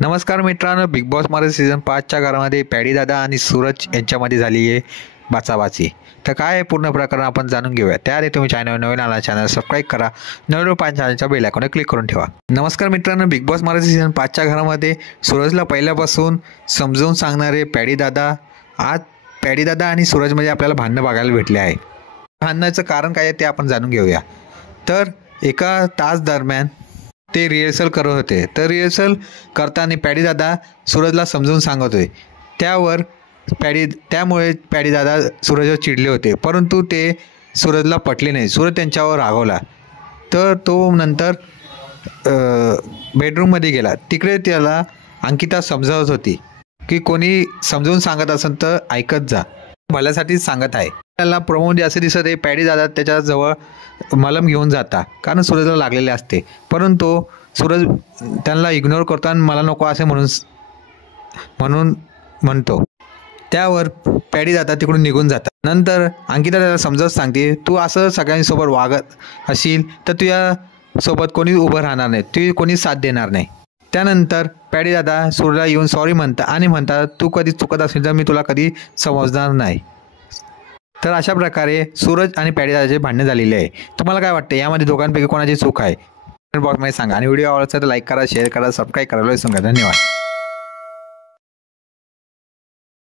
नमस्कार मित्रांनो, big boss Marathi season 5च्या घरामध्ये पॅडी दादा आणि सूरज यांच्यामध्ये झाली आहे बाचाबाची. तर काय आहे पूर्ण प्रकरण आपण जाणून घेऊया. त्याआधी तुम्ही चॅनल नवीन आला चॅनल सबस्क्राईब करा, नवीन चॅनलच्या बेल आयकॉनवर क्लिक करून ठेवा. नमस्कार मित्रांनो, बिग बॉस मराठी सीझन 5च्या घरामध्ये सूरजला पहिल्यापासून समजावून सांगणारे पॅडी दादा. आज पॅडी दादा आणि सूरजमध्ये आपल्याला भांडणं बघायला भेटले आहे. भांडण्याचं कारण काय आहे ते आपण जाणून घेऊया. तर एका तास दरम्यान ते रिहर्सल करत होते. तर रिहर्सल करताना पॅडी दादा सूरजला समजून सांगत होते. त्यामुळे पॅडी दादा सूरजवर चिडले होते, परंतु ते सूरजला पटले नाही. सूरज त्यांच्यावर रागवला. तर तो नंतर बेडरूममध्ये गेला. तिकडे त्याला अंकिता समजावत होती की कोणी समजून सांगत असेल तर ऐकत जा, भल्यासाठीच सांगत आहे. त्याला प्रमोद असं दिसत आहे. पॅडी दादा त्याच्याजवळ मलम घेऊन जाता, कारण सूरजला लागलेले असते, परंतु सूरज त्यांना इग्नोर करतो आणि मला नको असे म्हणून म्हणतो. त्यावर पॅडी दादा तिकडून निघून जातात. नंतर अंकिता त्याला समजावून सांगते, तू असं सगळ्यांसोबत वागत असशील तर तुझ्यासोबत कोणी उभं राहणार नाही, तुझी कोणी साथ देणार नाही. त्यानंतर पॅडी दादा सूरजला येऊन सॉरी म्हणतात तू कधी चुकत असेल तर मी तुला कधी समजणार नाही. तर अशा प्रकारे सूरज आणि पॅडी दादाचे भांडणे झालेले आहे. तुम्हाला काय वाटते, यामध्ये दोघांपैकी कोणाची चूक आहे? कमेंट बॉक्समध्ये सांगा आणि व्हिडिओ आवडला तर लाईक करा, शेअर करा, सबस्क्राईब करा. धन्यवाद.